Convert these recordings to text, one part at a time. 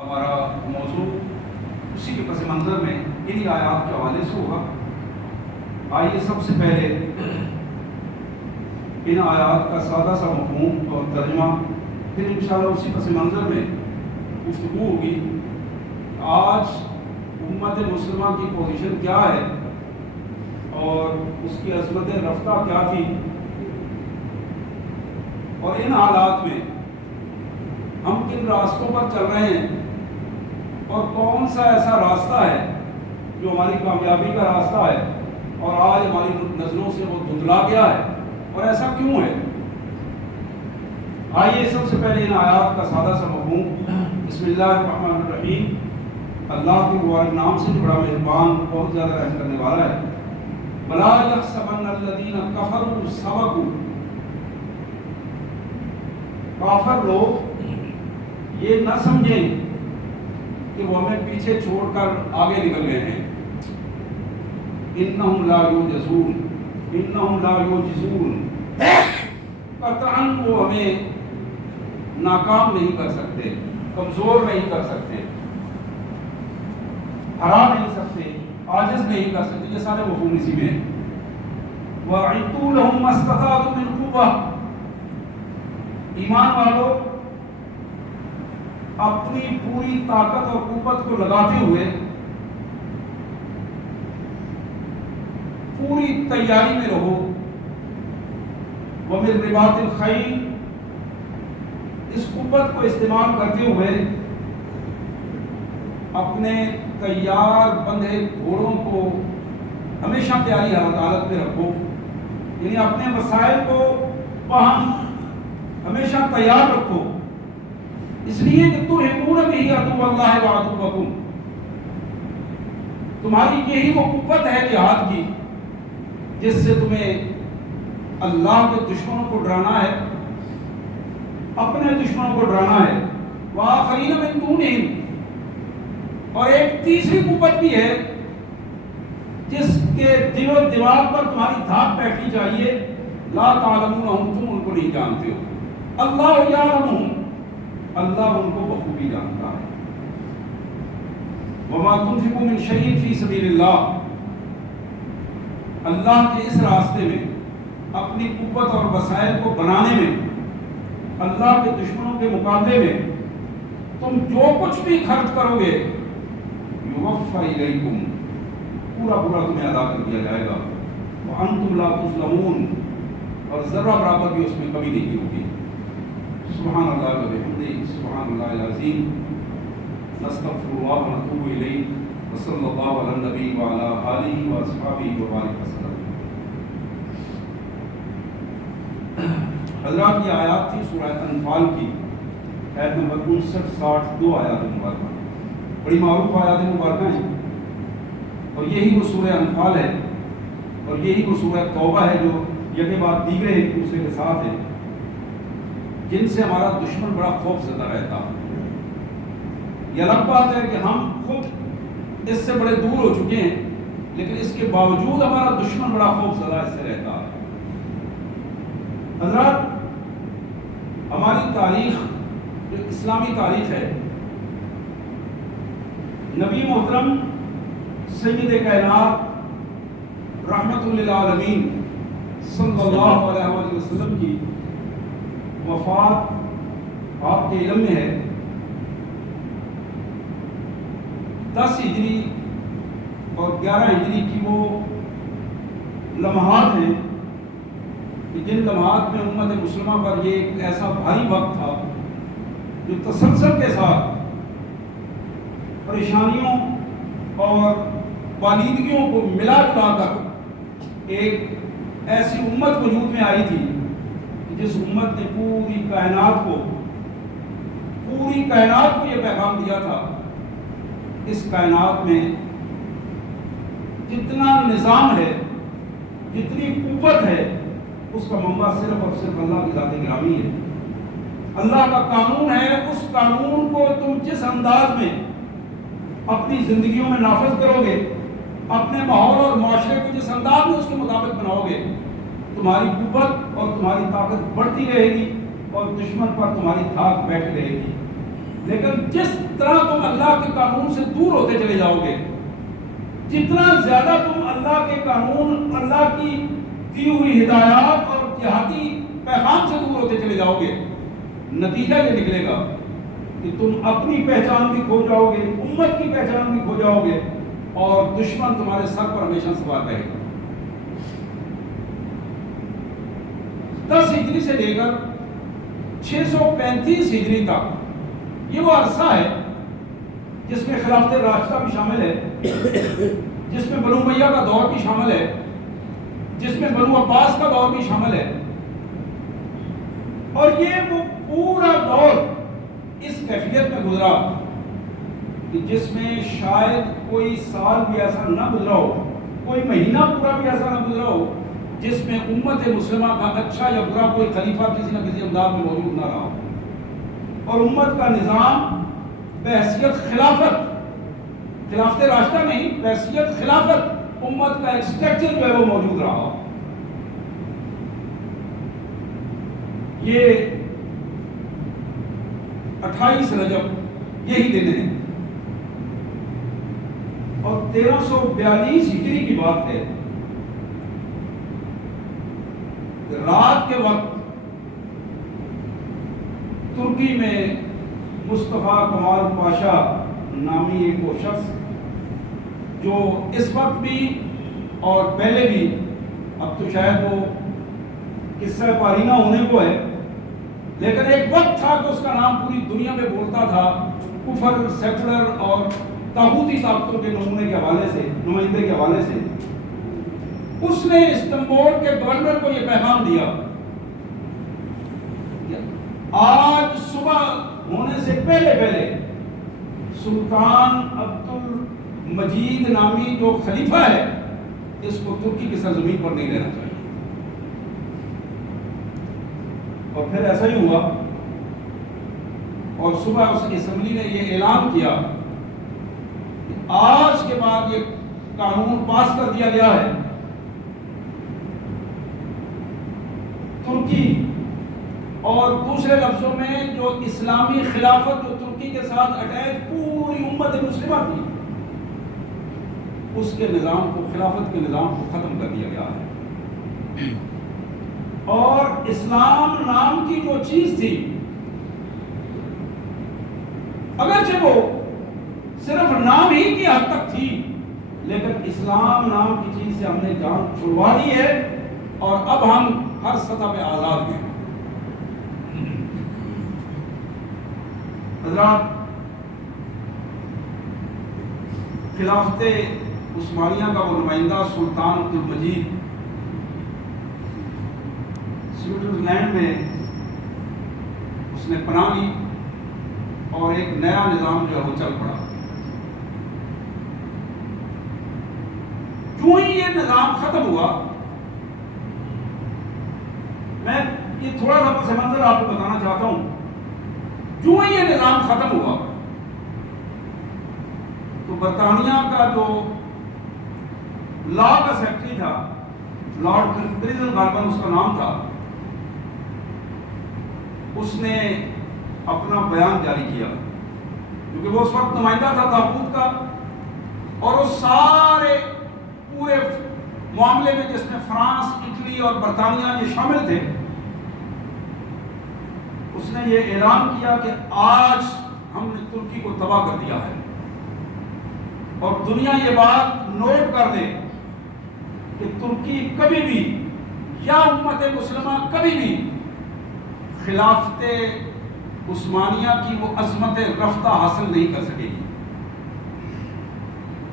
ہمارا موضوع اسی کے پس منظر میں انہی آیات کے حوالے سے ہوگا۔ آئیے سب سے پہلے ان آیات کا سادہ سا مفہوم اور ترجمہ، پھر انشاءاللہ اسی پس منظر میں گفتگو ہوگی آج امت مسلمہ کی پوزیشن کیا ہے اور اس کی عظمت رفتہ کیا تھی، اور ان حالات میں ہم کن راستوں پر چل رہے ہیں اور کون سا ایسا راستہ ہے جو ہماری کامیابی کا راستہ ہے اور آج ہماری نظروں سے وہ دھندلا گیا ہے، اور ایسا کیوں ہے۔ آئیے سب سے پہلے ان آیات کا سادہ سا مفہوم۔ بسم اللہ الرحمن الرحیم، اللہ کے مبارک نام سے جو بڑا مہربان بہت زیادہ رحم کرنے والا ہے۔ وَلَا يَحْسَبَنَّ الَّذِينَ كَفَرُوا سَبَقُوا، کافر لوگ یہ نہ سمجھیں کہ وہ ہمیں پیچھے چھوڑ کر آگے نکل گئے ہیں۔ انہم لا یوجزون، انہم لا یوجزون، قطعاً وہ ہمیں ناکام نہیں کر سکتے، کمزور نہیں کر سکتے، ہرا نہیں سکتے، عاجز نہیں کر سکتے۔ یہ سارے مفہوم اسی میں ہیں۔ وَأَعِدُّوا لَهُم مَّا اسْتَطَعْتُم مِّن قُوَّةٍ، ایمان والو اپنی پوری طاقت اور قوت کو لگاتے ہوئے پوری تیاری میں رہو۔ وَمِن رِبَاطِ الْخَيْلِ، اس قوت کو استعمال کرتے ہوئے اپنے تیار بندھے گھوڑوں کو ہمیشہ تیاری حالت میں رکھو، یعنی اپنے وسائل کو وہاں ہمیشہ تیار رکھو، اس لیے کہ ترہبون بہ عدو اللہ وعدوکم، تمہاری یہی وہ قوت ہے جہاد کی جس سے تمہیں اللہ کے دشمنوں کو ڈرانا ہے، اپنے دشمنوں کو ڈرانا ہے۔ وآخرین من دونہم، اور ایک تیسری قوت بھی ہے جس کے دل و دماغ پر تمہاری دھاک بیٹھنی چاہیے۔ لا تعلمونہم، تم ان کو نہیں جانتے ہو، اللہ یعلمہم، اللہ ان کو بخوبی جانتا ہے۔ وما تنفقوا من شیء فی سبیل اللہ، اللہ کے اس راستے میں اپنی قوت اور وسائل کو بنانے میں، اللہ کے دشمنوں کے مقابلے میں تم جو کچھ بھی خرچ کرو گے یوفی الیکم، پورا پورا تمہیں ادا کر دیا جائے گا۔ وانتم لا تظلمون، اور ذرہ برابر بھی اس میں کمی نہیں ہوگی۔ سبحان اللہ و بحمدہ، سبحان اللہ العظیم، نستغفر اللہ و نتوب الیہ، وصلی اللہ علی النبی وعلی آلہ واصحابہ وبارک وسلم۔ حضرات، یہ آیات تھی سورہ انفال کی، آیت نمبر 59 60 دو آیات مبارکہ، بڑی معروف آیات مبارکہ ہیں، اور یہی وہ سورہ انفال ہے اور یہی وہ سورہ توبہ ہے جو یکے بعد دیگرے ایک دوسرے کے ساتھ ہیں، جن سے ہمارا دشمن بڑا خوف زدہ رہتا۔ یہ الگ بات ہے کہ ہم خود اس سے بڑے دور ہو چکے ہیں، لیکن اس کے باوجود ہمارا دشمن بڑا خوف زدہ اس سے رہتا ہے۔ حضرات، ہماری تاریخ جو اسلامی تاریخ ہے، نبی محترم سید کائنات رحمت للعالمین صلی اللہ علیہ وآلہ وسلم کی وفات آپ کے علم میں ہے۔ 10 ہجری اور 11 ہجری کی وہ لمحات ہیں کہ جن لمحات میں امت مسلمہ پر یہ ایک ایسا بھاری وقت تھا جو تسلسل کے ساتھ پریشانیوں اور بالیدگیوں کو ملا جلا کر ایک ایسی امت وجود میں آئی تھی جس امت نے پوری کائنات کو یہ پیغام دیا تھا، اس کائنات میں جتنا نظام ہے، جتنی قوت ہے، اس کا منبع صرف اور صرف اللہ کی ذات گرامی ہے۔ اللہ کا قانون ہے، اس قانون کو تم جس انداز میں اپنی زندگیوں میں نافذ کرو گے، اپنے ماحول اور معاشرے کو جس انداز میں اس کے مطابق بناؤ گے، تمہاری قوت اور تمہاری طاقت بڑھتی رہے گی اور دشمن پر تمہاری دھاک بیٹھی رہے گی۔ لیکن جس طرح تم اللہ کے قانون سے دور ہوتے چلے جاؤ گے، جتنا زیادہ تم اللہ کے قانون، اللہ کی دی ہوئی ہدایات اور جہادی پیغام سے دور ہوتے چلے جاؤ گے، نتیجہ یہ نکلے گا کہ تم اپنی پہچان بھی کھو جاؤ گے، امت کی پہچان بھی کھو جاؤ گے، اور دشمن تمہارے سر پر ہمیشہ سوار رہے گا۔ 10 ہجری سے لے کر 635 ہجری تک یہ وہ عرصہ ہے جس میں خلافت راشدہ بھی شامل ہے، جس میں بنو امیہ کا دور بھی شامل ہے، جس میں بنو عباس کا دور بھی شامل ہے، اور یہ وہ پورا دور اس کیفیت میں گزرا کہ جس میں شاید کوئی سال بھی ایسا نہ گزرا ہو، کوئی مہینہ پورا بھی ایسا نہ گزرا ہو جس میں امت مسلمہ کا اچھا یا برا کوئی خلیفہ کسی نہ کسی انداز میں موجود نہ رہا ہو، اور امت کا نظام بحیثیت خلافت راشدہ نہیں، بحیثیت خلافت امت کا ایک سٹرکچر جو ہے وہ موجود رہا ہو۔ یہ 28 رجب یہی دن ہے، اور 1342 ہجری کی بات ہے، رات کے وقت ترکی میں مصطفیٰ کمال پاشا نامی ایک وہ شخص جو اس وقت بھی اور پہلے بھی، اب تو شاید وہ قصہ پارینہ ہونے کو ہے، لیکن ایک وقت تھا کہ اس کا نام پوری دنیا میں بولتا تھا کفر، سیکولر اور طاغوتی طاقتوں کے نمونے کے حوالے سے، نمائندے کے حوالے سے۔ اس نے استنبول کے گورنر کو یہ پیغام دیا، آج صبح ہونے سے پہلے سلطان عبد المجید نامی جو خلیفہ ہے اس کو ترکی کی سرزمین پر نہیں رہنا چاہیے۔ اور پھر ایسا ہی ہوا، اور صبح اس اسمبلی نے یہ اعلان کیا کہ آج کے بعد یہ قانون پاس کر دیا گیا ہے، ترکی اور دوسرے لفظوں میں جو اسلامی خلافت جو ترکی کے ساتھ اٹیچ پوری امت مسلمہ تھی، اس کے نظام کو، خلافت کے نظام کو ختم کر دیا گیا ہے، اور اسلام نام کی جو چیز تھی، اگرچہ وہ صرف نام ہی کی حد تک تھی، لیکن اسلام نام کی چیز سے ہم نے جان چھڑوا دی ہے، اور اب ہم ہر سطح پہ آزاد ہیں۔ حضرات، خلافت عثمانیہ کا وہ نمائندہ سلطان عبد المجید سوئٹزرلینڈ میں اس نے پناہ لی، اور ایک نیا نظام جو ہے وہ چل پڑا۔ کیوں ہی یہ نظام ختم ہوا، میں یہ تھوڑا سا پس منظر آپ کو بتانا چاہتا ہوں۔ کیوں ہی یہ نظام ختم ہوا، تو برطانیہ کا جو لا کا سیکرٹری تھا، لارڈ کرزن غالباً اس کا نام تھا، اس نے اپنا بیان جاری کیا، کیونکہ وہ اس وقت نمائندہ تھا طاغوت کا، اور وہ سارے پورے معاملے میں جس میں فرانس، اٹلی اور برطانیہ یہ شامل تھے، اس نے یہ اعلان کیا کہ آج ہم نے ترکی کو تباہ کر دیا ہے، اور دنیا یہ بات نوٹ کر لے کہ ترکی کبھی بھی یا امت مسلمہ کبھی بھی خلافت عثمانیہ کی وہ عظمت رفتہ حاصل نہیں کر سکے گی،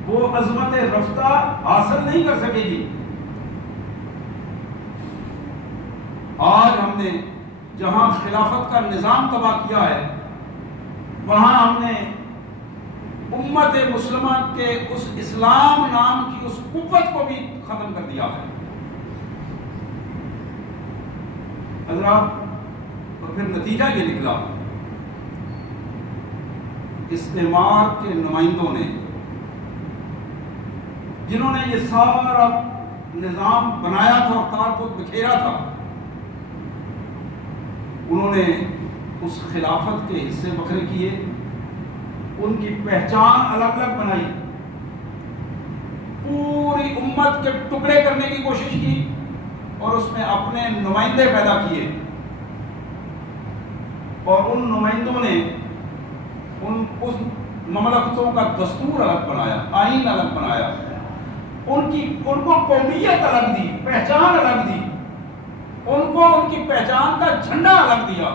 وہ عظمت رفتہ حاصل نہیں کر سکے گی۔ آج ہم نے جہاں خلافت کا نظام تباہ کیا ہے، وہاں ہم نے امت مسلمہ کے اس اسلام نام کی اس قوت کو بھی ختم کر دیا ہے۔ حضرات، اور پھر نتیجہ یہ نکلا، استعمار کے نمائندوں نے، جنہوں نے یہ سارا نظام بنایا تھا اور تار کو بکھیرا تھا، انہوں نے اس خلافت کے حصے بکھرے کیے، ان کی پہچان الگ الگ بنائی، پوری امت کے ٹکڑے کرنے کی کوشش کی اور اس میں اپنے نمائندے پیدا کیے، اور ان نمائندوں نے اس مملکتوں کا دستور الگ بنایا، آئین الگ بنایا، ان کو قومیت الگ دی، پہچان الگ دی، ان کو ان کی پہچان کا جھنڈا الگ دیا،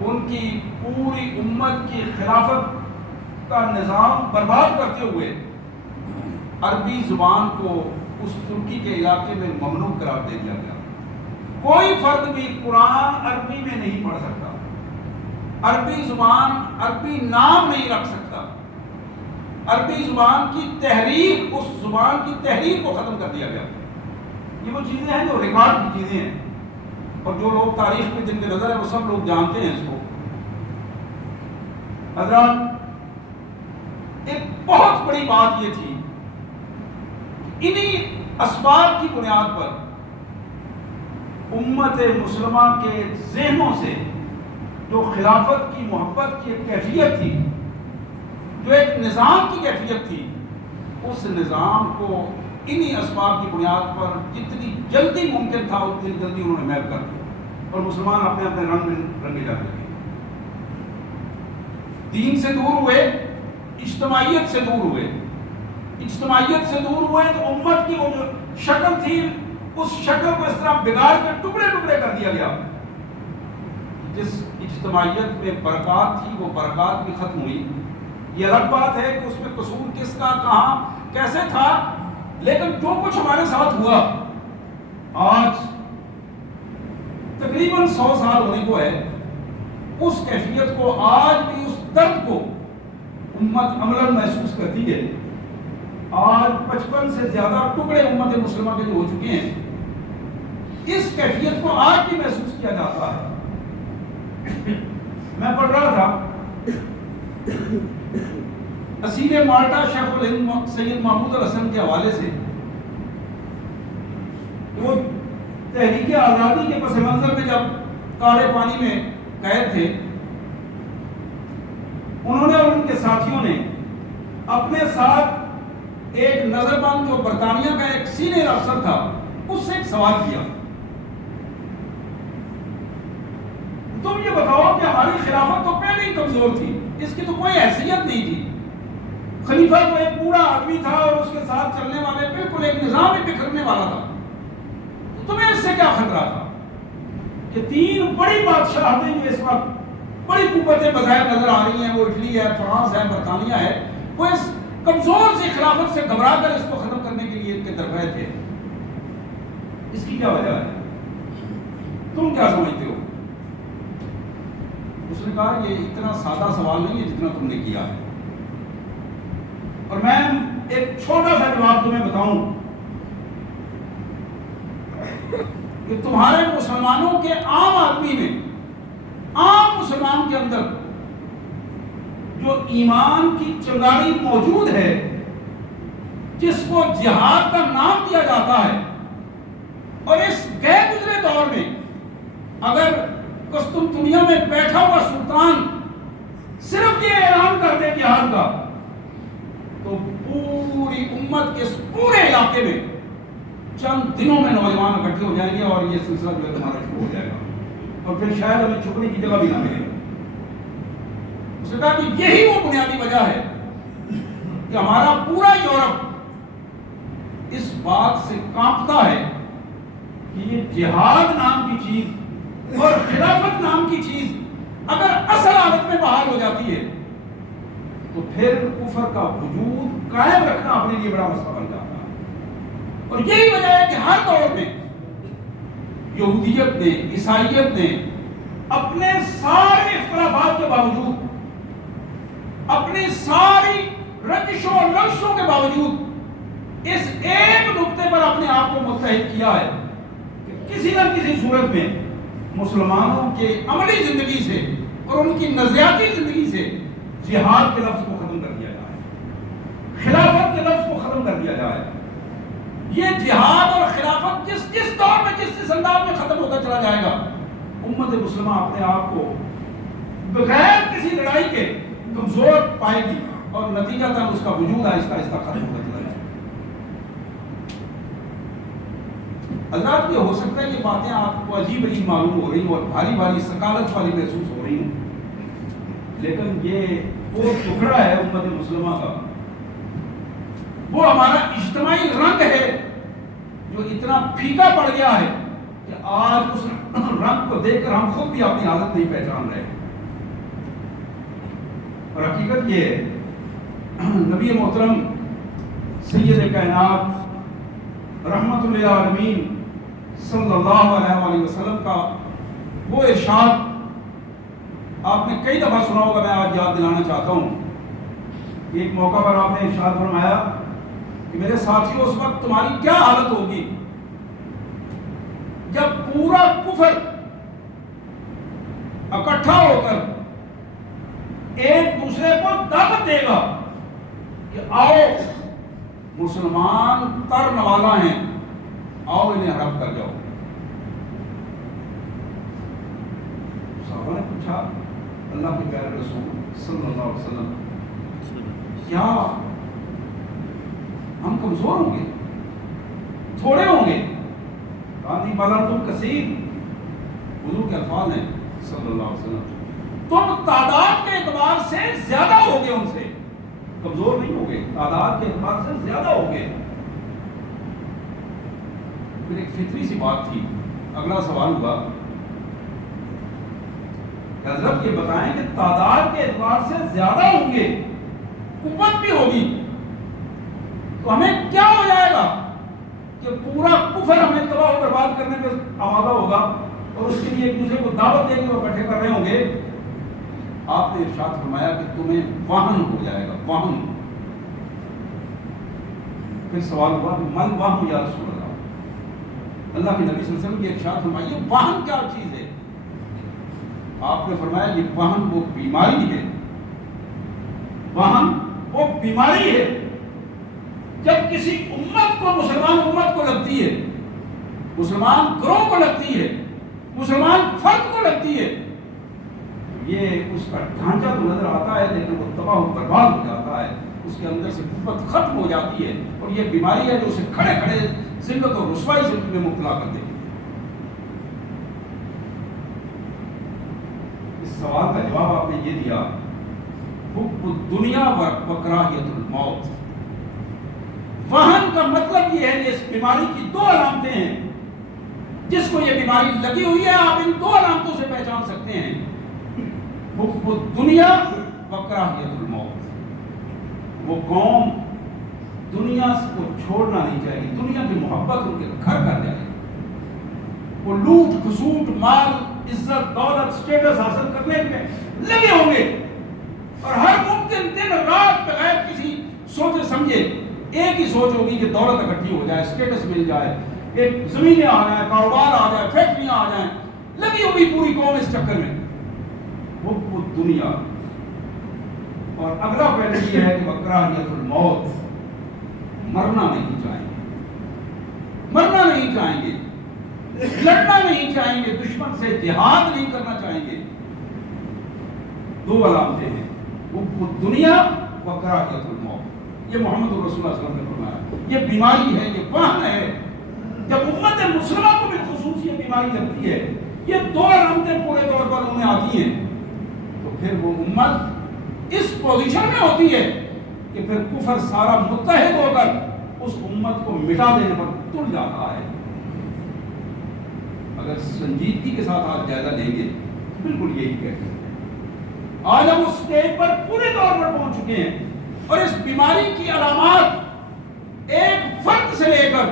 ان کی پوری امت کی خلافت کا نظام برباد کرتے ہوئے عربی زبان کو اس ترکی کے علاقے میں ممنوع قرار دے دیا گیا۔ کوئی فرد بھی قرآن عربی میں نہیں پڑھ سکتا، عربی زبان، عربی نام نہیں رکھ سکتا، عربی زبان کی تحریر، اس زبان کی تحریر کو ختم کر دیا گیا۔ یہ وہ چیزیں ہیں جو ریکارڈ کی چیزیں ہیں، اور جو لوگ تاریخ میں جن کے نظر ہے وہ سب لوگ جانتے ہیں اس کو۔ حضرات، ایک بہت بڑی بات یہ تھی، انہی اسباب کی بنیاد پر امت مسلمہ کے ذہنوں سے جو خلافت کی محبت کی ایک کیفیت تھی، جو ایک نظام کی کیفیت تھی، اس نظام کو انہی اسباب کی بنیاد پر جتنی جلدی ممکن تھا اتنی جلدی انہوں نے محو کر دیا، اور مسلمان اپنے اپنے رنگ میں رنگے جاتے تھے، دین سے دور ہوئے، اجتماعیت سے دور ہوئے، اجتماعیت سے دور ہوئے تو امت کی وہ جو شکل تھی اس شکل کو اس طرح بگاڑ کے ٹکڑے ٹکڑے کر دیا گیا۔ جس اجتماعیت میں برکات تھی وہ برکات بھی ختم ہوئی۔ یہ الگ بات ہے کہ اس میں قصور کس کا، کہاں، کیسے تھا، لیکن جو کچھ ہمارے ساتھ ہوا آج تقریباً 100 سال ہونے کو ہے، اس کیفیت کو آج بھی، اس درد کو امت عملاً محسوس کرتی ہے۔ آج 55 سے زیادہ ٹکڑے امت مسلمہ کے جو ہو چکے ہیں، اس کیفیت کو آج بھی محسوس کیا جاتا ہے۔ میں پڑھ رہا تھا اسیر مالٹا شیخ الہند سید محمود الحسن کے حوالے سے، وہ تحریک آزادی کے پس منظر میں جب کالے پانی میں قید تھے، انہوں نے اور ان کے ساتھیوں نے اپنے ساتھ ایک نظر بند جو برطانیہ کا ایک سینئر افسر تھا اس سے ایک سوال کیا، تم یہ بتاؤ کہ ہماری خلافت تو پہلے ہی کمزور تھی، اس کی تو کوئی حیثیت نہیں تھی، خلیفہ تو ایک بوڑھا آدمی تھا اور اس کے ساتھ چلنے والے بالکل ایک نظام ہی بکھرنے والا تھا، تو تمہیں اس سے کیا خطرہ تھا کہ 3 بڑی بادشاہتیں جو اس وقت بڑی قوتیں بظاہر نظر آ رہی ہیں، وہ اٹلی ہے، فرانس ہے، برطانیہ ہے، وہ اس کمزور سی خلافت سے گھبرا کر اس کو ختم کرنے کے لیے ان کے درپے تھے، اس کی کیا وجہ ہے، تم کیا سمجھتے ہو؟ اس نے کہا یہ اتنا سادہ سوال نہیں ہے جتنا تم نے کیا ہے، اور میں ایک چھوٹا سا جواب تمہیں بتاؤں کہ تمہارے مسلمانوں کے عام آدمی میں، عام مسلمان کے اندر جو ایمان کی چنگاری موجود ہے، جس کو جہاد کا نام دیا جاتا ہے، اور اس گئے گزرے دور میں اگر قسطنطنیہ میں بیٹھا ہوا سلطان صرف یہ اعلان کر دے جہاد کا، تو پوری امت کے اس پورے علاقے میں چند دنوں میں نوجوان اکٹھے ہو جائیں گے اور یہ سلسلہ جو ہے تمہارا شروع ہو جائے گا، اور پھر شاید ہمیں چھپنے کی جگہ بھی نہ ملے۔ اس نے کہا کہ یہی وہ بنیادی وجہ ہے کہ ہمارا پورا یورپ اس بات سے کانپتا ہے کہ یہ جہاد نام کی چیز اور خلافت نام کی چیز اگر اصل حالت میں بحال ہو جاتی ہے تو پھر کفر کا وجود قائم رکھنا اپنے لیے بڑا مسئلہ بن جاتا ہے۔ اور یہی وجہ ہے کہ ہر دور میں یہودیت نے، عیسائیت نے اپنے سارے اختلافات کے باوجود، اپنی ساری رنجشوں اور لغزشوں کے باوجود اس ایک نقطے پر اپنے آپ کو متحد کیا ہے کہ کسی نہ کسی صورت میں مسلمانوں کے عملی زندگی سے اور ان کی نظریاتی زندگی سے جہاد کے لفظ کو ختم کر دیا جائے، خلافت کے لفظ کو ختم کر دیا جائے۔ یہ جہاد اور خلافت جس دور میں جس انداز میں ختم ہوتا چلا جائے گا، امت مسلمہ اپنے آپ کو بغیر کسی لڑائی کے کمزور پائے گی اور نتیجہ تن اس کا وجود آہستہ آہستہ ختم ہوتا چلا جائے. حضرات یہ ہو سکتا ہے یہ باتیں آپ کو عجیب عجیب معلوم ہو رہی ہیں اور بھاری بھاری ثقالت والی محسوس ہو رہی ہیں، لیکن یہ وہ ٹکڑا ہے امت مسلمہ کا، وہ ہمارا اجتماعی رنگ ہے جو اتنا پھیکا پڑ گیا ہے کہ آج اس رنگ کو دیکھ کر ہم خود بھی اپنی حالت نہیں پہچان رہے. اور حقیقت یہ ہے نبی محترم سید کائنات رحمت للعالمین صلی اللہ علیہ وآلہ وسلم کا وہ ارشاد آپ نے کئی دفعہ سنا ہوگا، میں آج یاد دلانا چاہتا ہوں. ایک موقع پر آپ نے ارشاد فرمایا کہ میرے ساتھیوں اس وقت تمہاری کیا حالت ہوگی جب پورا کفر اکٹھا ہو کر ایک دوسرے کو دعوت دے گا کہ آؤ مسلمان تر نوالا ہیں، آؤ انہیں ہڑپ کر جاؤ. صحابہ نے پوچھا اللہ کے پیارے رسول صلی اللہ علیہ وسلم کیا ہم کمزور ہوں گے، تھوڑے ہوں گے؟ کہا نہیں بلا تم کثیر، حضور کے الفاظ ہیں صلی اللہ علیہ وسلم، تم تعداد کے اعتبار سے زیادہ ہوگے ان سے، کمزور نہیں ہوگے، تعداد کے اعتبار سے زیادہ ہوگے. پھر ایک فطری سی بات تھی، اگلا سوال ہوا حضرت یہ بتائیں کہ تعداد کے اعتبار سے زیادہ ہوں گے، قوت بھی ہوگی، تو ہمیں کیا ہو جائے گا کہ پورا کفر ہمیں تباہ و برباد کرنے پہ آمادہ ہوگا اور اس کے لیے ایک دوسرے کو دعوت دیں گے اور اکٹھے کر رہے ہوں گے. آپ نے ارشاد فرمایا کہ تمہیں واہن ہو جائے گا، واہن. پھر سوال ہوا کہ من واہن یا رسول اللہ، اللہ کے نبی صلی اللہ علیہ وسلم کی ارشاد فرمائیے واہن کیا چیز ہے؟ آپ نے فرمایا یہ واہن وہ بیماری ہے، واہن وہ بیماری ہے. جب کسی امت کو، مسلمان امت کو لگتی ہے، مسلمان گروہ کو لگتی ہے، مسلمان فرد کو لگتی ہے، یہ اس کا ڈھانچہ تو نظر آتا ہے لیکن وہ تباہ و برباد ہو جاتا ہے، اس کے اندر سے قوت ختم ہو جاتی ہے اور یہ بیماری ہے جو اسے کھڑے کھڑے ذلت اور رسوائی سے میں مبتلا کر دیتی ہے. اس سوال کا جواب آپ نے یہ دیا حب الدنیا و کراہیت الموت. وہن کا مطلب یہ ہے کہ اس بیماری کی دو علامتیں ہیں، جس کو یہ بیماری لگی ہوئی ہے آپ ان دو علامتوں سے پہچان سکتے ہیں، حب الدنیا و کراہیت الموت. وہ قوم دنیا کو چھوڑنا نہیں چاہیے، دنیا کی محبت ان کے گھر کر جائے، وہ لوٹ کھسوٹ مال عزت دولت سٹیٹس حاصل کرنے میں لگے ہوں گے اور ہر ممکن دن رات بغیر کسی سوچے سمجھے ایک ہی سوچ ہوگی کہ دولت اکٹھی ہو جائے، سٹیٹس مل جائے، ایک زمینیں آ جائیں، کاروبار آ جائے، فیکٹریاں آ جائیں. لگی ہوئی پوری قوم اس چکر میں. حب الدنیا. اور اگلا پہلے یہ ہے کہ کراہیت الموت، مرنا نہیں چاہیں گے، مرنا نہیں چاہیں گے، لڑنا نہیں چاہیں گے، دشمن سے جہاد نہیں کرنا چاہیں گے. دو علامتیں ہیں، حب الدنیا و کراہیت الموت. یہ محمد رسول اللہ صلی اللہ علیہ وسلم نے فرمایا یہ بیماری ہے، یہ وہن ہے. جب امت مسلمہ کو بالخصوص یہ بیماری لگتی ہے، یہ دو علامتیں پورے طور پر انہیں آتی ہیں، تو پھر وہ امت اس پوزیشن میں ہوتی ہے کہ پھر کفر سارا متحد ہو کر اس امت کو مٹا دینے پر تل جاتا ہے. اگر سنجیدگی کے ساتھ آج جائزہ لیں گے بالکل یہی کہتے ہیں. آج ہم اس سٹیج پر پورے طور پر پہنچ چکے ہیں اور اس بیماری کی علامات ایک فرد سے لے کر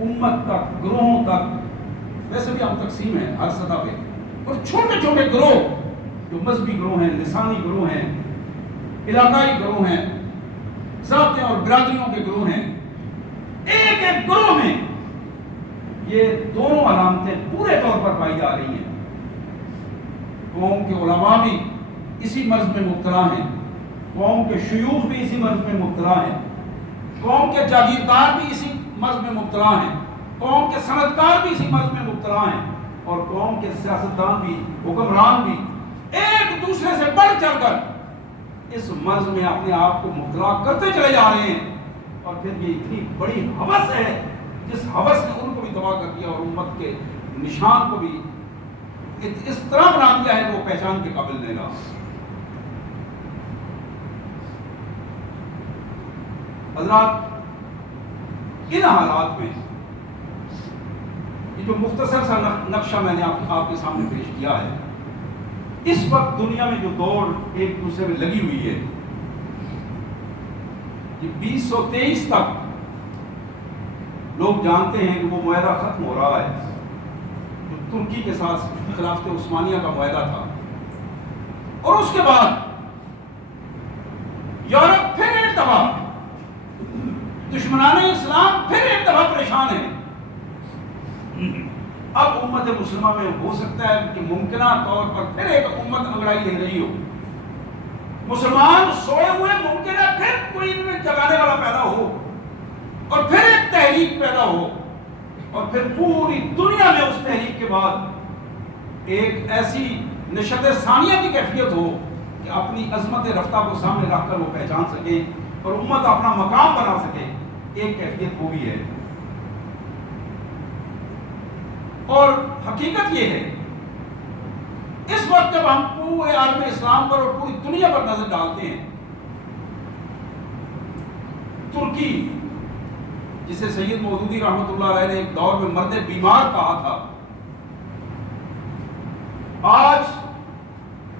امت تک، گروہوں تک، ویسے بھی ہم تقسیم ہیں ہر سطح پہ، اور چھوٹے چھوٹے گروہ جو مذہبی گروہ ہیں، لسانی گروہ ہیں، علاقائی گروہ ہیں، ذاتیں اور برادریوں کے گروہ ہیں، ایک ایک گروہ میں یہ دونوں علامتیں پورے طور پر پائی جا رہی ہیں. قوم کے علماء بھی اسی مرض میں مبتلا ہیں، قوم کے شیوخ بھی اسی مرض میں مبتلا ہیں، قوم کے جاگیردار بھی اسی مرض میں مبتلا ہیں، قوم کے صنعتکار بھی اسی مرض میں مبتلا ہیں. اور قوم کے سیاستدان بھی، حکمران بھی ایک دوسرے سے بڑھ چڑھ کر اس مرض میں اپنے آپ کو مبتلا کرتے چلے جا رہے ہیں، اور پھر یہ اتنی بڑی ہوس ہے جس ہوس نے ان کو بھی تباہ کر دیا اور امت کے نشان کو بھی اس طرح بنا دیا ہے کہ وہ پہچان کے قابل نہیں رہا۔ حضرات، ان حالات میں یہ جو مختصر سا نقشہ میں نے آپ کے سامنے پیش کیا ہے، اس وقت دنیا میں جو دوڑ ایک دوسرے میں لگی ہوئی ہے، یہ 2023 تک لوگ جانتے ہیں کہ وہ معاہدہ ختم ہو رہا ہے جو ترکی کے ساتھ خلافت عثمانیہ کا معاہدہ تھا، اور اس کے بعد یورپ پھر ایک دفعہ، دشمنان اسلام پھر ایک دفعہ پریشان ہیں۔ اب امت مسلمہ میں ہو سکتا ہے کہ ممکنہ طور پر پھر ایک امت انگڑائی لے رہی ہو، مسلمان سوئے ہوئے ممکنہ پھر کوئی ان میں جگانے والا پیدا ہو، اور پھر ایک تحریک پیدا ہو، اور پھر پوری دنیا میں اس تحریک کے بعد ایک ایسی نشت ثانیہ کی کیفیت ہو کہ اپنی عظمت رفتہ کو سامنے رکھ کر وہ پہچان سکے اور امت اپنا مقام بنا سکے۔ ایک کیفیت وہ بھی ہے، اور حقیقت یہ ہے اس وقت جب ہم پورے عالم اسلام پر اور پوری دنیا پر نظر ڈالتے ہیں، ترکی جسے سید مودودی رحمۃ اللہ علیہ نے ایک دور میں مرد بیمار کہا تھا، آج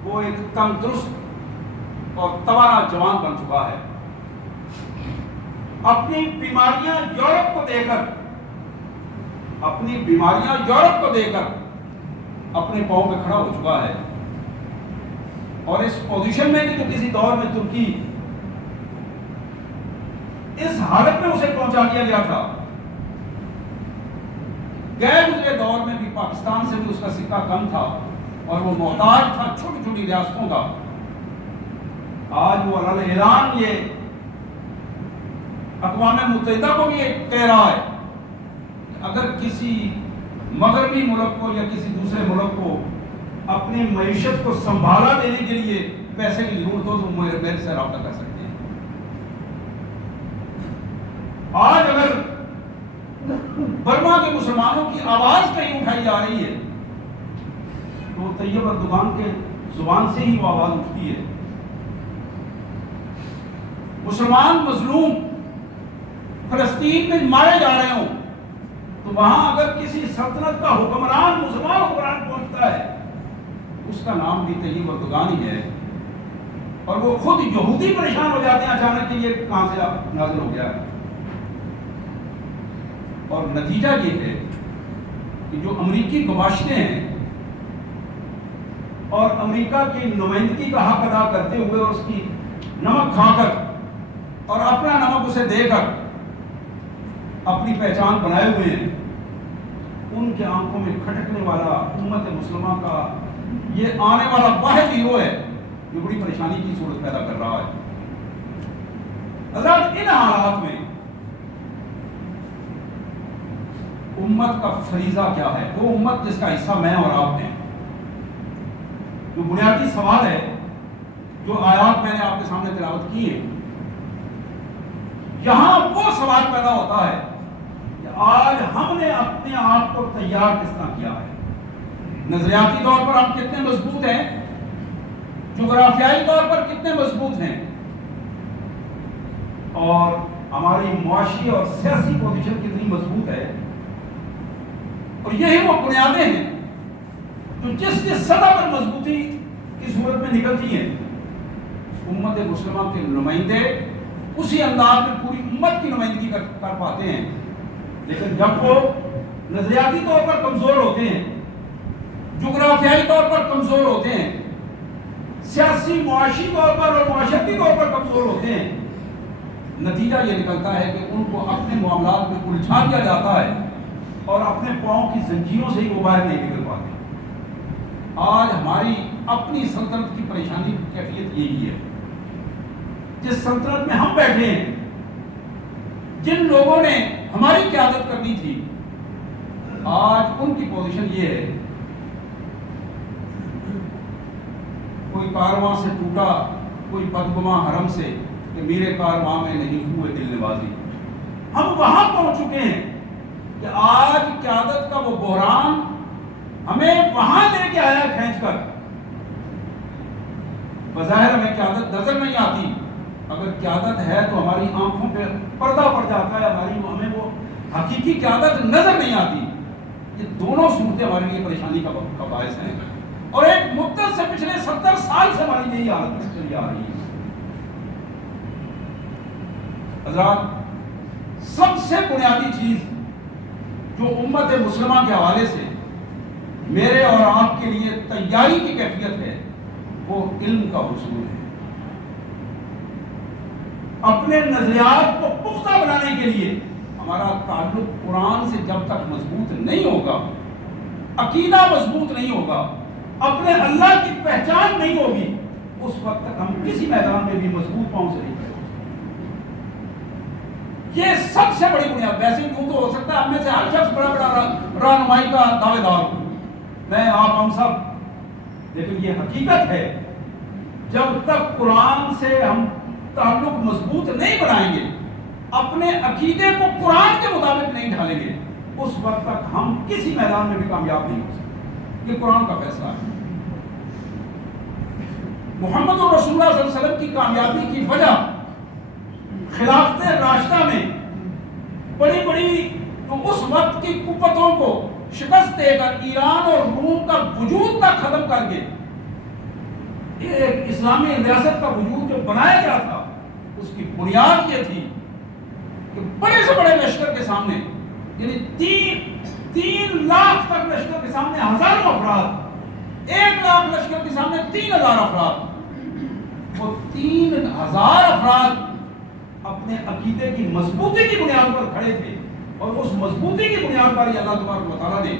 وہ ایک تندرست اور توانا جوان بن چکا ہے۔ اپنی بیماریاں یورپ کو دے کر اپنے پاؤں پہ کھڑا ہو چکا ہے، اور اس پوزیشن میں کہ جو کسی دور میں ترکی اس حالت میں اسے پہنچا دیا گیا تھا، غیر گزرے دور میں بھی پاکستان سے بھی اس کا سکہ کم تھا اور وہ محتاج تھا چھوٹی چھوٹی ریاستوں کا۔ آج وہ علیہ اعلان یہ اقوام متحدہ کو بھی کہہ رہا ہے کہ اگر کسی مغربی ملک کو یا کسی دوسرے ملک کو اپنی معیشت کو سنبھالا دینے کے لیے پیسے کی ضرورت ہو تو وہ میرے سے رابطہ کر سکتے ہیں۔ آج اگر برما کے مسلمانوں کی آواز کہیں اٹھائی جا رہی ہے تو طیب اردوغان کے زبان سے ہی وہ آواز اٹھتی ہے۔ مسلمان مظلوم فلسطین میں مارے جا رہے ہوں تو وہاں اگر کسی سلطنت کا حکمران مسلمان حکمران پہنچتا ہے اس کا نام بھی طیب اردوغان ہی ہے، اور وہ خود یہودی پریشان ہو جاتے ہیں اچانک کہ یہ کہاں سے نازل ہو گیا ہے۔ اور نتیجہ یہ ہے کہ جو امریکی گماشتے ہیں اور امریکہ کی نمائندگی کا حق ادا کرتے ہوئے اور اس کی نمک کھا کر اور اپنا نمک اسے دے کر اپنی پہچان بنائے ہوئے ہیں، ان کے آنکھوں میں کھٹکنے والا امت مسلمہ کا یہ آنے والا واحد ہیرو ہے جو بڑی پریشانی کی صورت پیدا کر رہا ہے۔ حضرات، ان حالات میں امت کا فریضہ کیا ہے؟ وہ امت جس کا حصہ میں اور آپ ہیں، جو بنیادی سوال ہے جو آیات میں نے آپ کے سامنے تلاوت کی ہے، یہاں وہ سوال پیدا ہوتا ہے کہ آج ہم نے اپنے آپ کو تیار کس طرح کیا ہے؟ نظریاتی طور پر ہم کتنے مضبوط ہیں؟ جغرافیائی طور پر کتنے مضبوط ہیں؟ اور ہماری معاشی اور سیاسی پوزیشن کتنی مضبوط ہے؟ اور یہی وہ بنیادیں ہیں جو جس جس سطح پر مضبوطی کی صورت میں نکلتی ہیں، امت مسلمہ کے نمائندے اسی انداز میں پوری امت کی نمائندگی کر پاتے ہیں۔ لیکن جب وہ نظریاتی طور پر کمزور ہوتے ہیں، جغرافیائی طور پر کمزور ہوتے ہیں، سیاسی معاشی طور پر اور معاشرتی طور پر کمزور ہوتے ہیں، نتیجہ یہ نکلتا ہے کہ ان کو اپنے معاملات میں الجھا دیا جاتا ہے اور اپنے پاؤں کی زنجیروں سے ہی وہ باہر نہیں نکل پاتے۔ آج ہماری اپنی سلطنت کی پریشانی کی کیفیت یہی ہے۔ جس سلطنت میں ہم بیٹھے ہیں، جن لوگوں نے ہماری قیادت کرنی تھی، آج ان کی پوزیشن یہ ہے کوئی کارواں سے ٹوٹا کوئی بدگماں حرم سے کہ میرے کارواں میں نہیں ہوئے دل نوازی. ہم وہاں پہنچ چکے ہیں کہ آج قیادت کا وہ بحران ہمیں وہاں لے کے آیا کھینچ کر. بظاہر ہمیں قیادت نظر نہیں آتی، اگر قیادت ہے تو ہماری آنکھوں پہ پردہ پڑ جاتا ہے، ہمیں وہ حقیقی قیادت نظر نہیں آتی. یہ دونوں صورتیں ہمارے لیے پریشانی کا باعث ہیں، اور ایک مدت سے پچھلے 70 سال سے ہماری یہی حالت چلی آ رہی ہے. حضرات، سب سے بنیادی چیز جو امت مسلمہ کے حوالے سے میرے اور آپ کے لیے تیاری کی کیفیت ہے وہ علم کا حصول ہے. اپنے نظریات کو پختہ بنانے کے لیے ہمارا تعلق قرآن سے جب تک مضبوط نہیں ہوگا، عقیدہ مضبوط نہیں ہوگا، اپنے اللہ کی پہچان نہیں ہوگی، اس وقت تک ہم کسی میدان میں بھی مضبوط پاؤں سے نہیں کریں. یہ سب سے بڑی بنیاد. ویسے یوں تو ہو سکتا ہے ہم میں سے ہر شخص بڑا بڑا رہنمائی کا دعوے دار ہو، میں آپ ہم سب، لیکن یہ حقیقت ہے جب تک قرآن سے ہم تعلق مضبوط نہیں بنائیں گے، اپنے عقیدے کو قرآن کے مطابق نہیں ڈھالیں گے، اس وقت تک ہم کسی میدان میں بھی کامیاب نہیں ہو سکتے. یہ قرآن کا فیصلہ ہے. محمد رسول اللہ صلی اللہ علیہ وسلم کی کامیابی کی وجہ خلافت راشدہ میں بڑی بڑی جو اس وقت کی قوتوں کو شکست دے کر ایران اور روم کا وجود تک ختم کر کے ایک اسلامی ریاست کا وجود جو بنایا گیا تھا، اس کی بنیاد یہ تھی کہ بڑے سے بڑے لشکر کے سامنے، یعنی 3 لاکھ تک لشکر کے سامنے ہزاروں افراد، 1 لاکھ لشکر کے سامنے 3000 افراد، وہ 3000 افراد اپنے عقیدے کی مضبوطی کی بنیاد پر کھڑے تھے، اور اس مضبوطی کی بنیاد پر ہی اللہ تبارک و تعالیٰ نے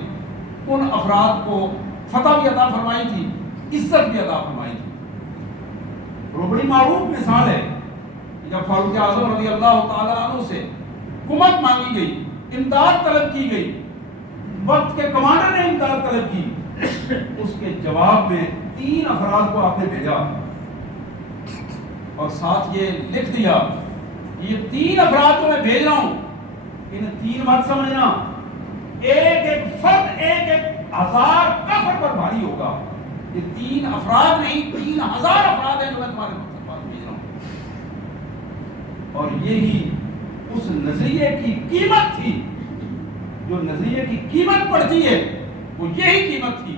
ان افراد کو فتح بھی عطا فرمائی تھی، عزت بھی عطا فرمائی تھی. اور بڑی معروف مثال ہے جب فاروق اعظم رضی اللہ تعالیٰ عنہ سے حکومت مانگی گئی، امداد طلب کی گئی، وقت کے کمانڈر نے امداد طلب کی، اس کے جواب میں 3 افراد کو آپ نے بھیجا اور ساتھ یہ لکھ دیا یہ 3 افراد کو میں بھیج رہا ہوں، ان 3 مت سمجھنا، ایک ایک فرد 1000 کافر پر بھاری ہوگا. یہ 3 افراد نہیں، 3000 افراد ہیں جو میں تمہارے پاس بھیج رہا ہوں. اور یہی اس نظریے کی قیمت تھی، جو نظریے کی قیمت پڑتی ہے وہ یہی قیمت تھی.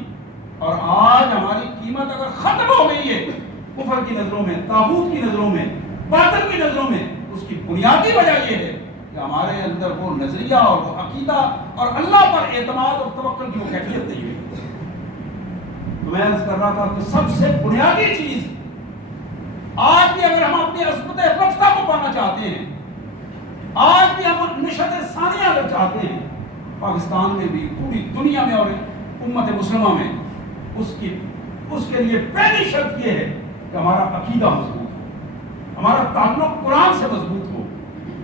اور آج ہماری قیمت اگر ختم ہو گئی ہے کفر کی نظروں میں، طاغوت کی نظروں میں، باطل کی نظروں میں، اس کی بنیادی وجہ یہ ہے کہ ہمارے اندر وہ نظریہ اور وہ عقیدہ اور اللہ پر اعتماد اور توکل کی وہ کیفیت نہیں ہے. تو میں عرض کر رہا تھا کہ سب سے بنیادی چیز آج بھی اگر ہم اپنی عصمت رفتہ کو پانا چاہتے ہیں، آج بھی ہم نشت ثانیہ اگر چاہتے ہیں، پاکستان میں بھی، پوری دنیا میں اور امت مسلمہ میں، اس کے لیے پہلی شرط یہ ہے کہ ہمارا عقیدہ مضبوط ہو، ہمارا تعلق قرآن سے مضبوط ہو.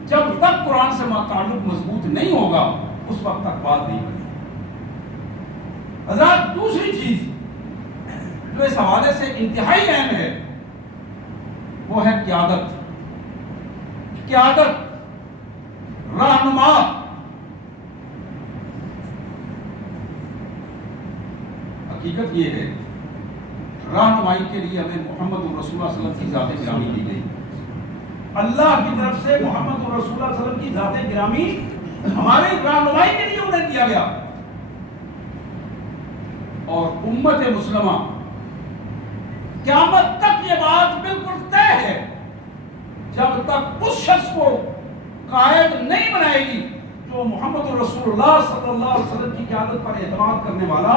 جب تک قرآن سے تعلق مضبوط نہیں ہوگا اس وقت تک بات نہیں بنے. حضرات، دوسری چیز جو اس حوالے سے انتہائی اہم ہے وہ ہے قیادت. رہنما. حقیقت یہ ہے رہنمائی کے لیے ہمیں محمد رسول اللہ صلی اللہ علیہ وسلم کی ذات گرامی دی گئی. اللہ کی طرف سے محمد رسول اللہ صلی اللہ علیہ وسلم کی ذات گرامی ہماری رہنمائی کے لیے انہیں دیا گیا. اور امت مسلمہ قیامت تک یہ بات بالکل طے ہے، جب تک اس شخص کو قائد نہیں بنائے گی جو محمد رسول اللہ صلی اللہ علیہ وسلم کی قیادت پر اعتماد کرنے والا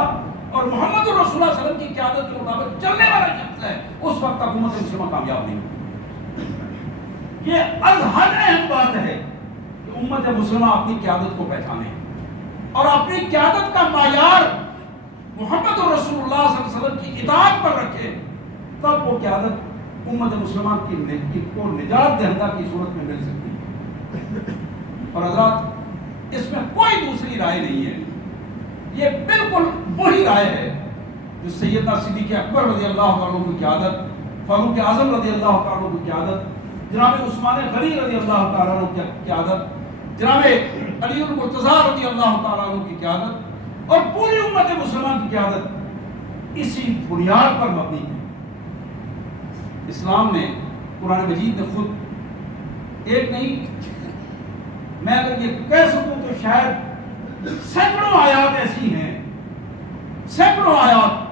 اور محمد رسول اللہ صلی اللہ علیہ وسلم کی قیادت کے مطابق چلنے والا شخص ہے، اس وقت تک امت مسلمہ کامیاب نہیں ہوگی. یہ ازحد اہم بات ہے کہ امت مسلمہ اپنی قیادت کو پہچانے اور اپنی قیادت کا معیار محمد رسول اللہ صلی اللہ علیہ وسلم کی اطاعت پر رکھے، تب وہ قیادت امت مسلمہ کی کو نجات دہندہ کی صورت میں مل سکتی ہے. اور حضرات، اس میں کوئی دوسری رائے نہیں ہے، یہ بالکل وہی رائے ہے جو سیدنا صدیق اکبر رضی اللہ تعالیٰ عنہ کی قیادت، فاروق اعظم رضی اللہ تعالیٰ عنہ کی قیادت، جناب عثمان غنی رضی اللہ تعالیٰ عنہ کی قیادت، جناب علی المرتضیٰ رضی اللہ تعالیٰ عنہ کی قیادت اور پوری امت مسلمان کی قیادت اسی بنیاد پر مبنی ہے۔ اسلام نے، قرآن مجید نے خود ایک نہیں، میں اگر یہ کہہ سکوں تو شاید سینکڑوں آیات ایسی ہیں، سینکڑوں آیات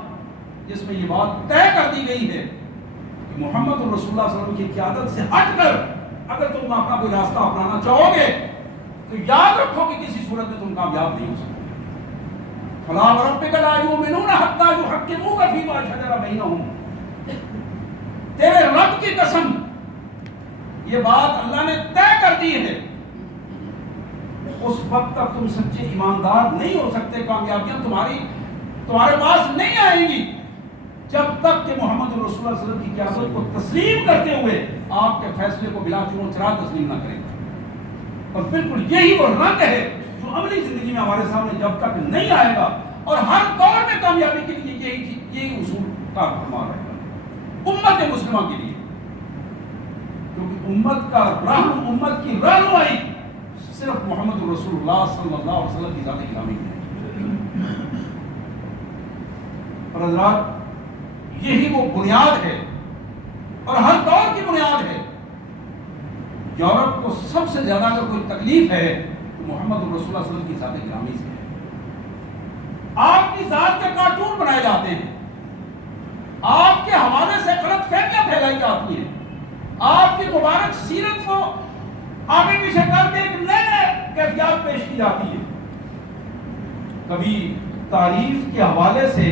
جس میں یہ بات طے کر دی گئی ہے کہ محمد رسول اللہ صلی اللہ علیہ وسلم کی قیادت سے ہٹ کر اگر تم اپنا کوئی راستہ اپنانا چاہو گے تو یاد رکھو کہ کسی صورت میں تم کامیاب نہیں ہو سکتے۔ فَلَا وَرَبِّكَ لَا يُؤْمِنُونَ حَتَّى يُحَكِّمُوكَ فِيمَا شَجَرَ بَيْنَهُمْ۔ تیرے رب کی قسم، یہ بات اللہ نے طے کر دی ہے، اس وقت تک تم سچے ایماندار نہیں ہو سکتے، کامیابیاں تمہارے پاس نہیں آئیں گی جب تک کہ محمد رسول اللہ صلی اللہ علیہ وسلم کی قیادت کو تسلیم کرتے ہوئے آپ کے فیصلے کو بلا چون و چرا تسلیم نہ کریں۔ اور بالکل یہی وہ رنگ ہے جو عملی زندگی میں ہمارے سامنے جب تک نہیں آئے گا، اور ہر دور میں کامیابی کے لیے یہی اصول کار فرما رہے گا امت مسلمہ کے لیے، کیونکہ امت کی رہنمائی صرف محمد رسول اللہ صلی اللہ علیہ وسلم کی ذات گرامی ہے۔ اور حضرات، یہی وہ بنیاد ہے اور ہر دور کی بنیاد ہے۔ یورپ کو سب سے زیادہ اگر کوئی تکلیف ہے تو محمد رسول اللہ صلی اللہ علیہ وسلم کی ذات گرامی سے ہے۔ آپ کی ذات کے کارٹون بنائے جاتے ہیں، آپ کے حوالے سے غلط فہمیاں پھیلائی جاتی ہیں، آپ کی مبارک سیرت کو آگے پیچھے کر کے ایک نئے کیفیات پیش کی جاتی ہے۔ کبھی تعریف کے حوالے سے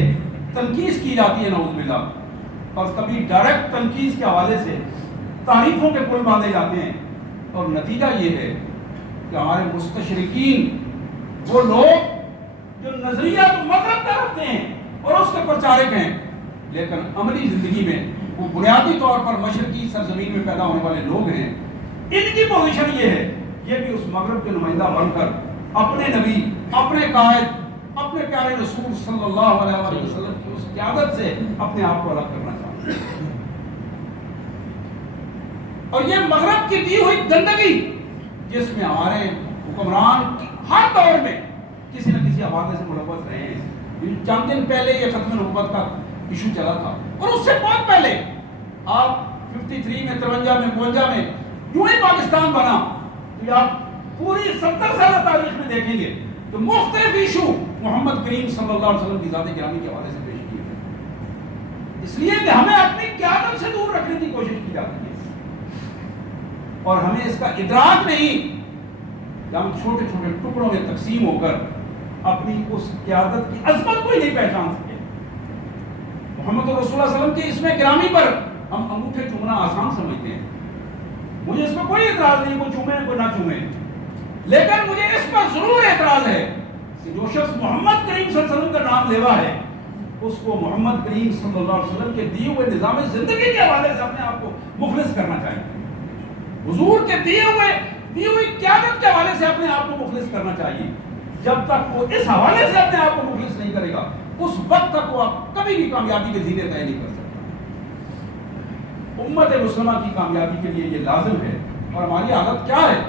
تنقید کی جاتی ہے نعوذ باللہ، اور کبھی ڈائریکٹ تنقید کے حوالے سے تعریفوں کے پل باندھے جاتے ہیں، اور نتیجہ یہ ہے کہ ہمارے مستشرقین، وہ لوگ جو نظریہ تو مغرب کا رکھتے ہیں اور اس کے پرچارک ہیں، لیکن عملی زندگی میں وہ بنیادی طور پر مشرقی سرزمین میں پیدا ہونے والے لوگ ہیں۔ ان کی پوزیشن یہ ہے، یہ بھی اس مغرب کے نمائندہ بن کر اپنے نبی، اپنے قائد، اپنے پیارے رسول صلی اللہ علیہ وسلم کی اس قیادت سے اپنے آپ کو الگ کرنا چاہتے ہیں۔ اور یہ مغرب کی دی ہوئی گندگی، جس میں ہمارے حکمران ہر دور میں کسی نہ کسی حوالے سے ملوث رہے ہیں۔ چند دن پہلے یہ ختم نبوت کا ایشو چلا تھا، اور اس سے بہت پہلے آپ 53 میں، 53 میں، 52 میں یوں ہی پاکستان بنا تو آپ پوری 70 سالہ تاریخ میں دیکھیں گے تو مختلف ایشو محمد کریم صلی اللہ علیہ وسلم کی ذات گرامی کے حوالے سے پیش کیے گئے، اس لیے کہ ہمیں اپنی قیادت سے دور رکھنے کی کوشش کی جاتی ہے، اور ہمیں اس کا ادراک نہیں کہ ہم چھوٹے چھوٹے ٹکڑوں میں تقسیم ہو کر اپنی اس قیادت کی عظمت کو ہی نہیں پہچان سکے۔ محمد رسول اللہ صلی اللہ علیہ وسلم کی اس میں گرامی پر ہم انگوٹھے چومنا آسان سمجھتے ہیں، مجھے اس میں کوئی اعتراض نہیں، کوئی چومے کوئی نہ چومے، لیکن مجھے اس پر ضرور اعتراض ہے کہ جو شخص محمد کریم صلی اللہ علیہ وسلم کا نام لیوا ہے، اس کو محمد کریم صلی اللہ علیہ وسلم کے دیے ہوئے نظام زندگی کے حوالے سے اپنے آپ کو مخلص کرنا چاہیے، حضور کے دی ہوئی قیادت کے حوالے سے اپنے آپ کو مخلص کرنا چاہیے۔ جب تک وہ اس حوالے سے اپنے آپ کو مخلص نہیں کرے گا، اس وقت تک وہ آپ کبھی بھی کامیابی کے زینے طے نہیں کر سکتا۔ امت مسلمہ کی کامیابی کے لیے یہ لازم ہے، اور ہماری حالت کیا ہے؟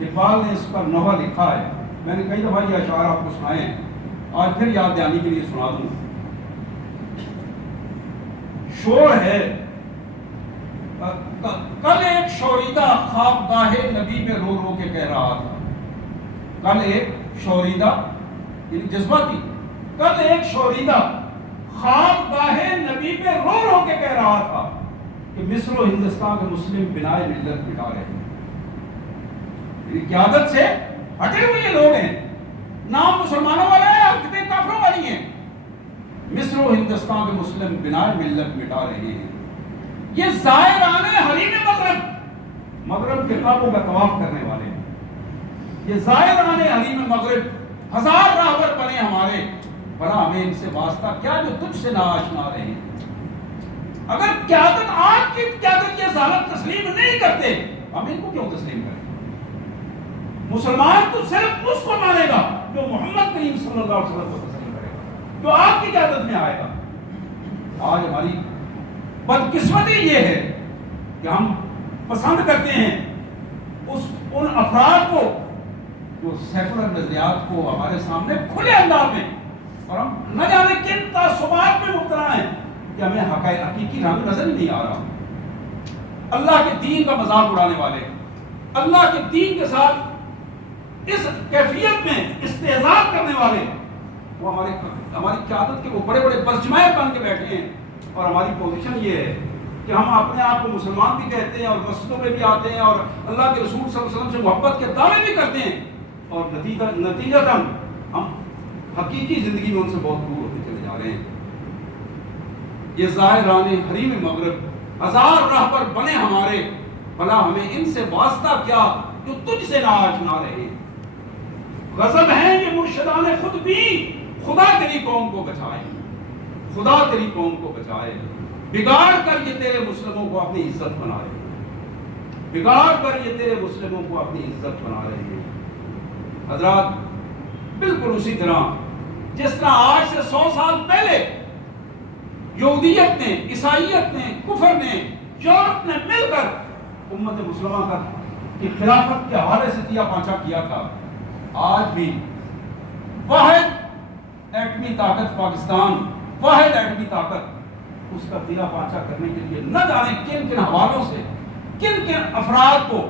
اقبال نے اس پر نوحہ لکھا ہے، میں نے کئی دفعہ یہ اشعار آپ کو سنائے ہیں، آج پھر یاد دہانی کے لیے سنا دوں۔ شور ہے کل ایک شوریدہ خوابگاہ نبی میں رو رو کے کہہ رہا تھا، کل ایک شوریدہ یعنی جذباتی، کل ایک شوریدہ خوابگاہ نبی میں رو رو کے کہہ رہا تھا کہ مصر و ہندوستان کے مسلم بنائے ملت مٹا رہے ہیں۔ یعنی قیادت سے ہٹے ہوئے یہ لوگ ہیں، نام مسلمانوں والا ہے، حرکتیں کافروں والی ہیں۔ مصر و ہندوستان کے مسلم بنائے ملت مٹا رہے ہیں۔ یہ زائران حریم مغرب کے کعبوں کا طواف کرنے والے ہیں، یہ زائران حریم مغرب ہزار راہبر بنے ہمارے، بڑا ہمیں ان سے واسطہ کیا جو تجھ سے ناآشنا رہے ہیں۔ اگر قیادت، آج کی قیادت یہ ذالک تسلیم نہیں کرتے، ہم ان کو کیوں تسلیم کریں؟ مسلمان تو صرف اس کو مانے گا جو محمد کریم صلی اللہ علیہ وسلم کو تسلیم کرے گا۔ جو آپ کی قیادت میں آئے گا۔ آج ہماری بدقسمتی یہ ہے کہ ہم پسند کرتے ہیں ان افراد کو جو سیکولر نظریات کو ہمارے سامنے کھلے انداز میں، اور ہم نہ جانے کن تعصبات میں مبتلا ہیں کہ ہمیں حقیقی رنگ نظر ہی نہیں آ رہا۔ اللہ کے دین کا مذاق اڑانے والے، اللہ کے دین کے ساتھ اس کیفیت میں استہزاء کرنے والے، وہ ہماری قیادت کے وہ بڑے بڑے برجمائے بن کے بیٹھے ہیں، اور ہماری پوزیشن یہ ہے کہ ہم اپنے آپ کو مسلمان بھی کہتے ہیں اور مسجدوں میں بھی آتے ہیں اور اللہ کے رسول صلی اللہ علیہ وسلم سے محبت کے دعوے بھی کرتے ہیں، اور نتیجتاً ہم حقیقی زندگی میں ان سے بہت دور ہوتے چلے جا رہے ہیں۔ یہ ظاہران حریم مغرب ہزار راہ پر بنے ہمارے، بھلا ہمیں ان سے واسطہ کیا جو تجھ سے نہ آشنا رہے۔ غضب ہیں یہ مرشدان خود بھی، خدا تیری قوم کو بچائے، خدا تیری قوم کو بچائے۔ بگاڑ کر یہ تیرے مسلموں کو اپنی عزت بنا رہے ہیں، بگاڑ کر یہ تیرے مسلموں کو اپنی عزت بنا رہے ہیں۔ حضرات، بالکل اسی طرح جس طرح آج سے 100 سال پہلے یہودیت نے، عیسائیت نے، کفر نے، یورپ نے مل کر امت مسلمہ کی خلافت کے حوالے سے کیا پانچا کیا تھا، آج بھی واحد ایٹمی طاقت پاکستان، واحد ایٹمی طاقت، اس کا تیرا پانچا کرنے کے لیے نہ جانے کن کن حوالوں سے کن کن افراد کو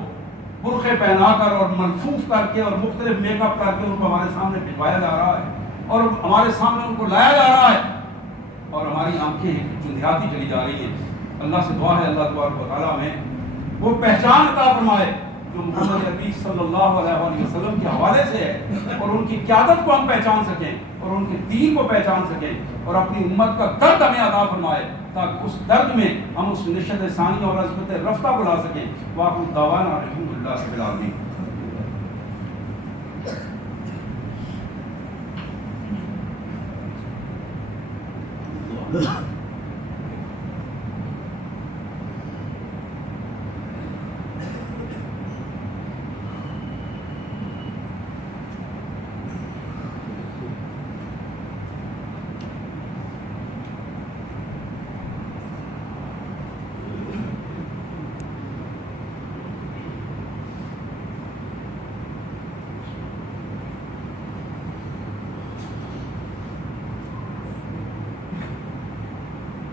برقعے پہنا کر اور ملفوف کر کے اور مختلف میک اپ کر کے ان کو ہمارے سامنے بھجوایا جا رہا ہے اور ہمارے سامنے ان کو لایا جا رہا ہے، اور ہماری آنکھیں چندھیاتی چلی جا رہی ہیں۔ اللہ سے دعا ہے اللہ تبارک و تعالیٰ ہمیں وہ پہچان عطا فرمائے جو محمد عربی صلی اللہ علیہ وسلم کے حوالے سے ہے، اور ان کی قیادت کو ہم پہچان سکیں اور ان کے دین کو پہچان سکیں، اور اپنی امت کا درد ہمیں عطا فرمائے تاکہ اس درد میں ہم اس نشت ثانی اور عظمت رفتہ کو لا سکیں۔ وآخر دعوانا الحمدللہ رب العالمین۔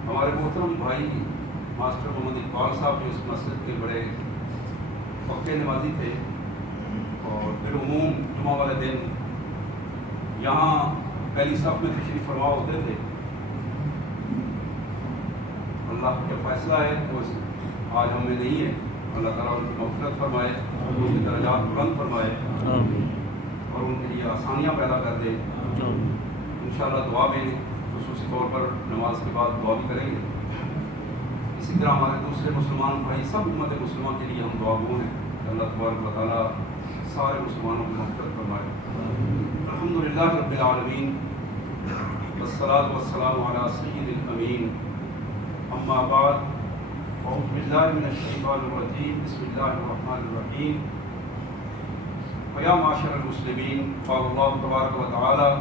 ہمارے محترم بھائی ماسٹر محمد اقبال صاحب جو اس مسجد کے بڑے پکے نمازی تھے، اور بالعموم جمعہ والے دن یہاں پہلی صف میں تشریف فرما ہوتے تھے۔ اللہ کا فیصلہ ہے وہ آج ہم میں نہیں ہے، اللہ تعالیٰ ان کی مغفرت فرمائے، ان کی درجات بلند فرمائے اور ان کے لیے آسانیاں پیدا کر دے۔ انشاءاللہ دعا میں خصوصی طور پر نماز کے بعد دعا بھی کریں گے۔ اسی طرح ہمارے دوسرے مسلمان بھائی، سب امت مسلمہ کے لیے ہم دعا گو ہیں کہ اللہ تبارک و تعالیٰ سارے مسلمانوں کو مغفرت فرمائے۔ الحمدللہ رب العالمین، والصلاة والسلام علی سید الامین، اما بعد، اعوذ باللہ من الشیطان الرجیم، بسم اللہ الرحمن الرحیم۔ فیا معاشر المسلمین، قال اللہ تبارک و تعالی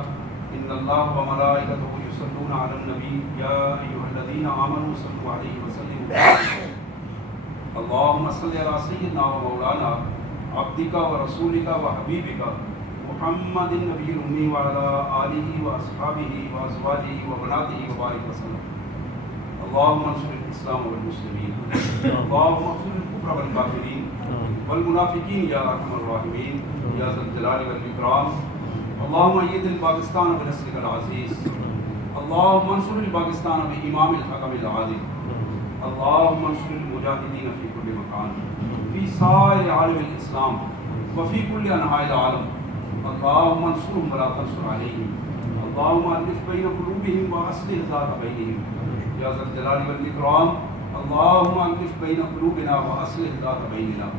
ان اللہ وملائکتہ یصلون علی النبی یا ایھا الذین آمنوا صلوا علیہ وسلموا اللہم صل علی سیدنا و مولانا عبدک و رسولک و حبیبک محمد النبی الامی وعلی آلہ و اصحابہ و ازواجہ و بناتہ وبارک وسلم۔ اللہم انصر الاسلام والمسلمین، اللہم اخذل الکفر والکافرین والمنافقین یا ارحم الراحمین یا ذا الجلال والاکرام۔ اللہم اید الپاکستان بنصرک العزیز، اللہم انصر الپاکستان بامام الحکم العادل، اللہم انصر المجاہدین فی کل مکان فی سائر عالم الاسلام وفی کل انحاء العالم، اللہم انصرهم ولا تنصر علیہم، اللہم الف بین قلوبہم واصلح ذات بینہم یا ذا الجلال والاکرام، اللہم الف بین قلوبنا واصلح ذات بیننا،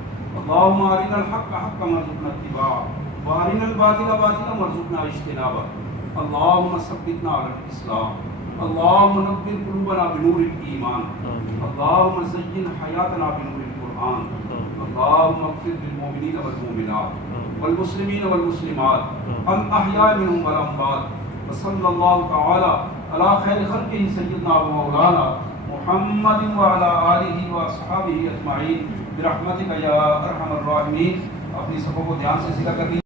اللہم ارنا الحق حقا وارزقنا اتباعہ وارنا الباطل باطلا وارزقنا اجتنابہ، اللہم ثبتنا علی الاسلام، اللہم نور قلوبنا بنور الایمان، اللہم زین حیاتنا بنور القرآن، اللہم اغفر للمؤمنین والمؤمنات والمسلمین والمسلمات الاحیاء منهم والاموات وصلی اللہ تعالی علی خیر خلقہ سیدنا و مولانا محمد وعلی آلہ واصحابہ اجمعین برحمتک یا ارحم الراحمین. اپنی صفوں کو دھیان سے سیدھا کر